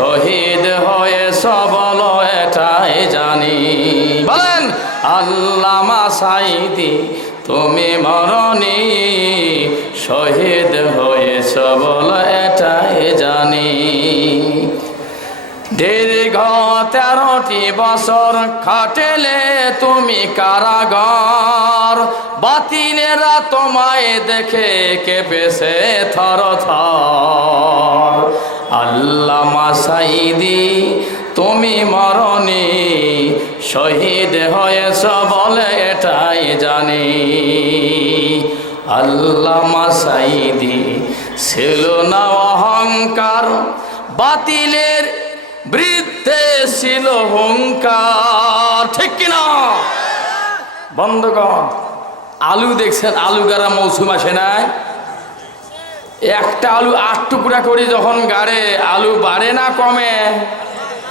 শহীদ হয়ে সবল এটাই জানি। বলেন, আল্লামা সাইদি তুমি মরণি, শহীদ হয়ে সবল এটাই জানি। দীর্ঘ তেরোটি বছর খাটেলে তুমি কারাগার, বাতিলেরা তোমায় দেখে কেঁপেছে থর থর আল্লামা সাইদি তুমি মরণে। শহীদ হয়েছ বলে এটাই জানি। আল্লামা সাইদি ছিল না অহংকার, বাতিলের বৃদ্ধে ছিল হুঙ্কার। ঠিক কিনা? বন্ধগণ, আলু দেখছেন, আলু গাড়া মৌসুম আসে নাই? একটা আলু আট টুকরা করে যখন গাড়ে আলু বাড়ে না কমে?